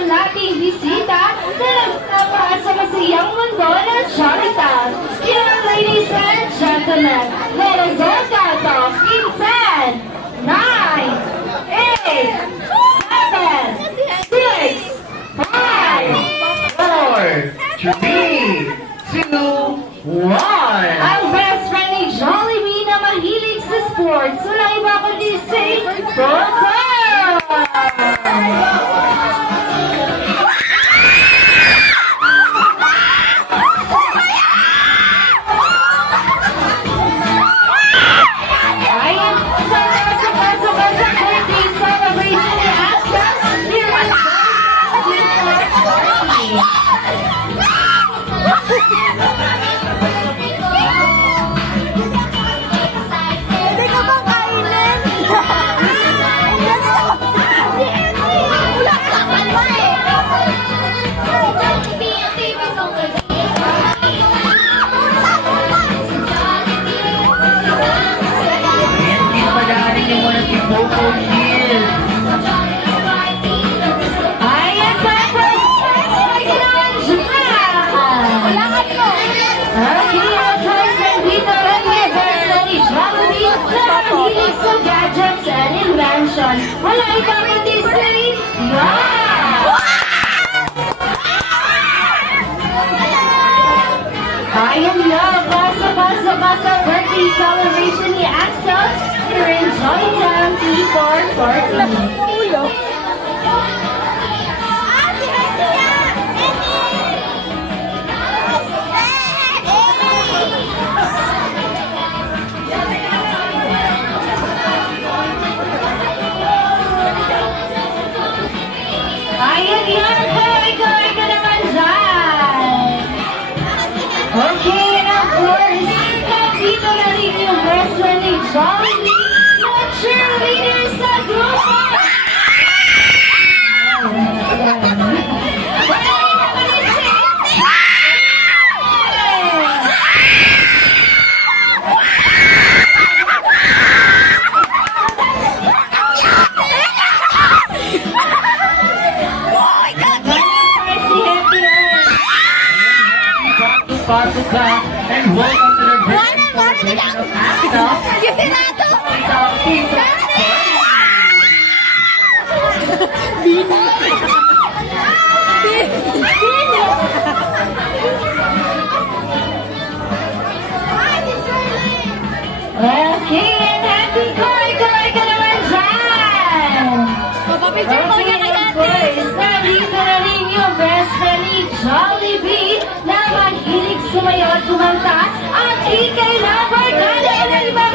ang laking bisita na nagtapaan sa masayang mundo ng Charitas. Kaya ladies and gentlemen, let us all count off in 10, 9, 8, 7, 6, 5, 4, 3, 2, 1. ang best friend ni Jollibee na mahilig sa sports. Wala iba kundi si Toto! Ayan, pasok sa birthday celebration ni Access here in Hindi ka bang kainin? Wala ka kalma eh. Ayan, pinapagaling yung muna si Popo Hill. Ayan, Pepper! Ay, gano'n siya! Wala ka to. Okay, ang first nandito lang yung best friend ni Jollibee na mahilig sa gadgets and invention. Wala iba kundi si Yan! Ayan na, pasok sa birthday celebration ni Axel here in Jollitown T440. Ulo. Ayan yan, hoy ka naman dyan! Okay, and of course, nandito na rin yung best friend ni Jollibee na cheerleader sa grupo! Pasuka, and welcome to the birthday Wala, celebration of Axel. Yung sinato. Isang Tito. Okay, and happy Koy ka naman dyan! Papapicture ko niya kay ate. Boys, nandito na rin yung best friend ni Jollibee na mahilig sumayo at kumanta at ikay na barkada ng iba